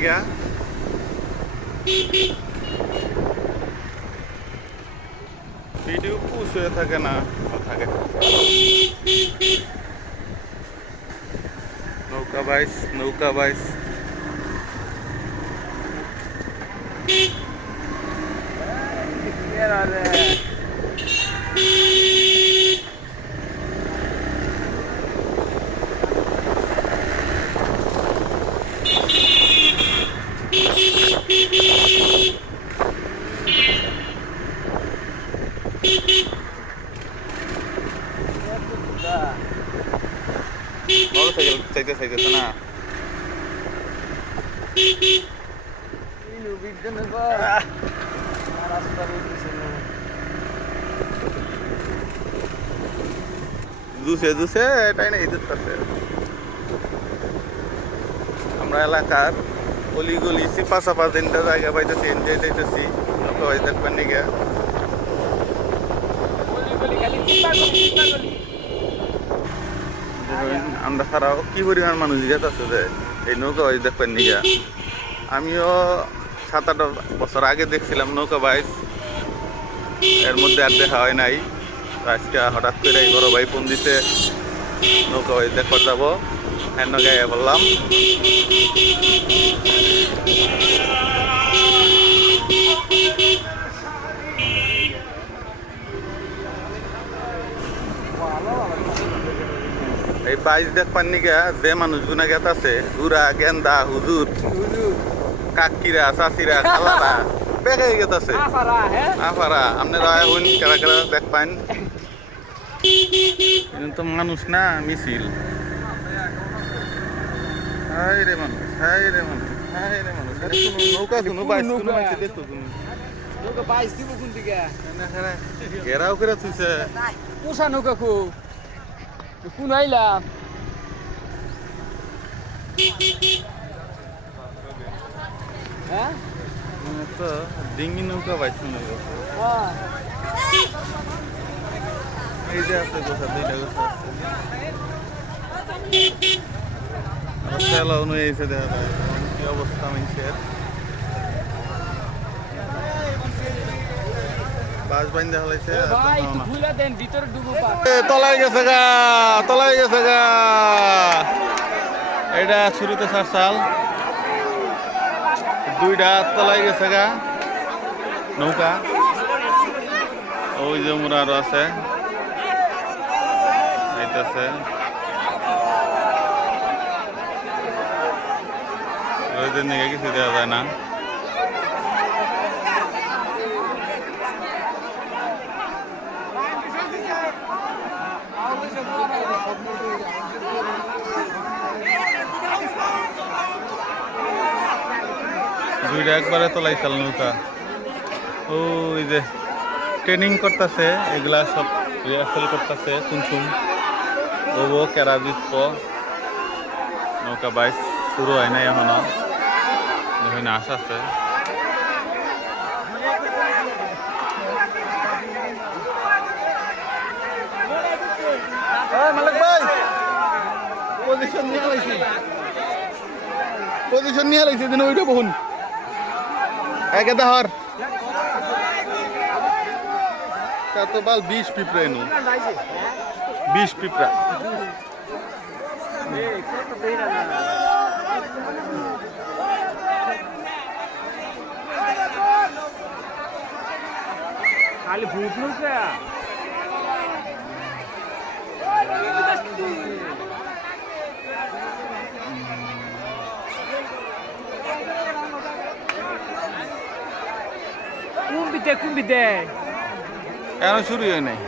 নিগা video push হয়ে থাকে না থাকে নৌকা বাইস মোটরসাইকেল চাইতেছে না দুসে এটাই না ইজ্জত আছে আমরা এলাকার অলিগলি সিপা সাপা তিনটা জায়গা পাইতেছি এনজয় দিতেছি দেখবেন নিগে আমরা ছাড়াও কি পরিমাণ মানুষ গেত আছে যে এই নৌকা বাইচ দেখবেন নিগা আমিও 7-8 বছর আগে দেখছিলাম নৌকা বাইচ এর মধ্যে আর দেখা হয় নাই আজকে হঠাৎ করে বড় ভাই ফোন দিতে নৌকা বাইচ দেখবার যাবো এর গায়ে বললাম এই বাইচ দেখবার নিগা যে মানুষগুনা গেত আছে গুড়া গেন্দা হুজুর কাকিরা চাচিরা খালারা বেগে গেত আছে আফারা আপনারা কেরা কেরা দেখবেন তো মানুষ না মিছিল নৌকা ঘেরাও করে থুইছে পোষা নৌকা খুব কোন আইলাম হ্যাঁ তো ডিঙ্গি নৌকা পাইছি না এই যে আছে গোসা দুইটা গোসা আছে তেলাও নয় এসে দেখা যায় কি অবস্থা মানুষের বাস বাইন্দা হলাইছে তলায় গেছে গা এটা শুরুতে 4 সাল দুইটা তলায় গেছে গা নৌকা ওই যে মোরা আরো আছে আইতাছে ওইদের নিয়ে কিছু দেওয়া যায় না দুইটা একবারে তোলাই চাল নৌকা ওই যে ট্রেনিং করতেছে এগুলা সব রিহার্সাল করতেছে শুনছুন ও কেরা জিতব নৌকা বাইচ শুরু হয় নাই এখনো দেখুন আশা আছে মালিক ভাই পজিশন নিয়ে লাইছে দিন ওইটা বহুন একে দাহর তো বাল 20 পিঁপড়া এনো 20 পিঁপড়া खाली भूख কুম্বিতে এখন শুরু হয় নাই